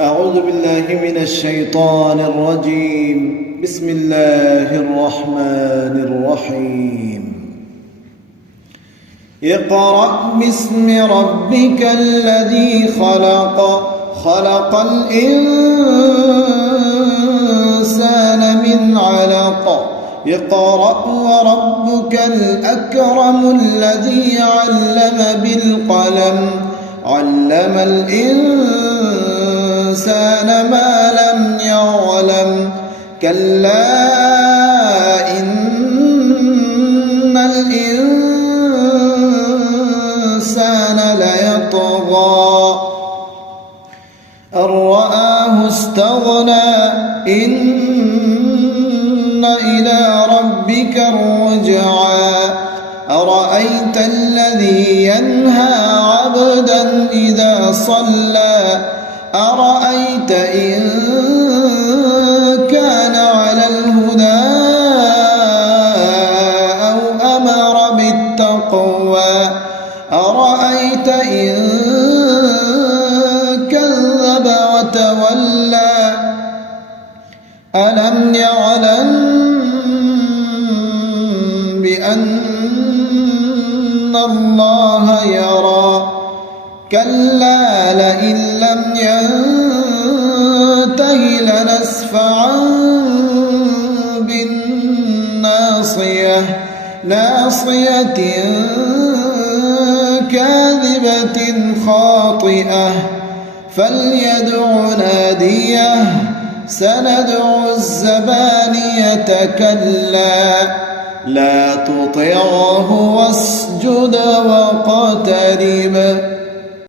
أعوذ بالله من الشيطان الرجيم. بسم الله الرحمن الرحيم. اقرأ باسم ربك الذي خلق، خلق الإنسان من علق. اقرأ وربك الأكرم الذي علم بالقلم، علم الإنسان ما لم يعلم. كلا إن الإنسان ليطغى أن رآه استغنى. إن إلى ربك الرجعى. أرأيت الذي ينهى عبدا إذا صلى، أرأيت إن كان على الهدى أو أمر بالتقوى، أرأيت إن كذب وتولى. ألم يعلم بأن الله يرى. كلا لئن لم ينته لنسفعا بالناصية، ناصية كاذبة خاطئة. فليدع ناديه، سندع الزبانية. كلا لا تطعه واسجد واقترب.